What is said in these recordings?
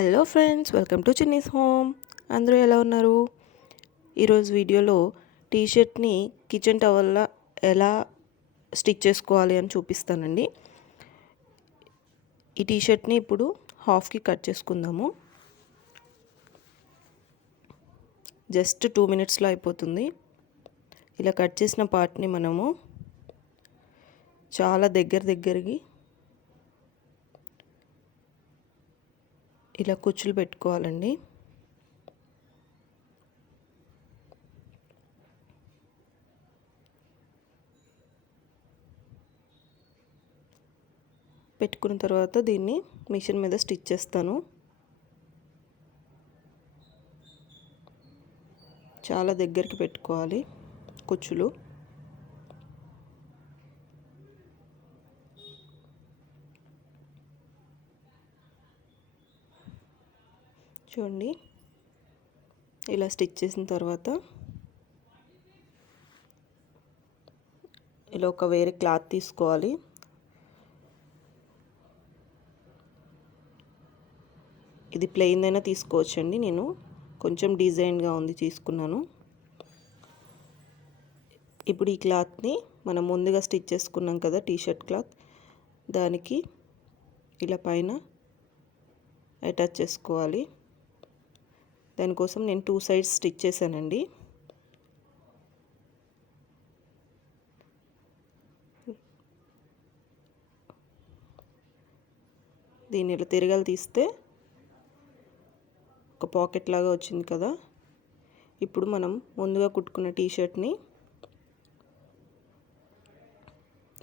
Hello friends, welcome to Chinni's home. అందరూ ఎలా ఉన్నారు? ఈరోజు వీడియోలో టీషర్ట్ని కిచెన్ టవల్లో ఎలా స్టిచ్ చేసుకోవాలి అని చూపిస్తానండి. ఈ టీషర్ట్ని ఇప్పుడు హాఫ్కి కట్ చేసుకుందాము. జస్ట్ 2 మినిట్స్లో అయిపోతుంది. ఇలా కట్ చేసిన పార్ట్ని మనము చాలా దగ్గరికి ఇలా కుచ్చులు పెట్టుకోవాలండి. పెట్టుకున్న తర్వాత దీన్ని మిషన్ మీద స్టిచ్ చేస్తాను. చాలా దగ్గరికి పెట్టుకోవాలి కుచ్చులు. చూడండి, ఇలా స్టిచ్ చేసిన తర్వాత ఇలా ఒక వేరే క్లాత్ తీసుకోవాలి. ఇది ప్లెయిన్ అయినా తీసుకోవచ్చండి. నేను కొంచెం డిజైన్గా ఉంది తీసుకున్నాను. ఇప్పుడు ఈ క్లాత్ని మనం ముందుగా స్టిచ్ చేసుకున్నాం కదా, టీషర్ట్ క్లాత్, దానికి ఇలా పైన అటాచ్ చేసుకోవాలి. దానికోసం నేను 2 సైడ్స్ స్టిచ్ చేశానండి. దీన్ని ఇలా తిరగలు తీస్తే ఒక పాకెట్ లాగా వచ్చింది కదా. ఇప్పుడు మనం ముందుగా కుట్టుకున్న టీషర్ట్ని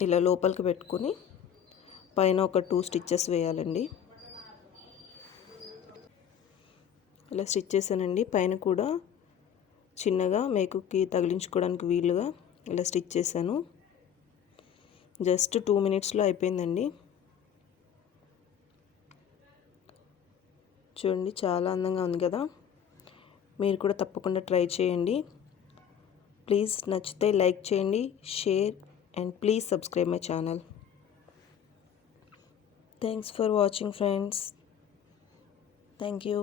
ఇలా లోపలికి పెట్టుకొని పైన ఒక 2 స్టిచ్చెస్ వేయాలండి. ఇలా స్టిచ్ చేశానండి. పైన కూడా చిన్నగా మేకుకి తగిలించుకోవడానికి వీలుగా ఇలా స్టిచ్ చేశాను. జస్ట్ 2 మినిట్స్లో అయిపోయిందండి. చూడండి, చాలా అందంగా ఉంది కదా. మీరు కూడా తప్పకుండా ట్రై చేయండి. ప్లీజ్ నచ్చితే లైక్ చేయండి, share and please subscribe my channel. Thanks for watching friends. Thank you.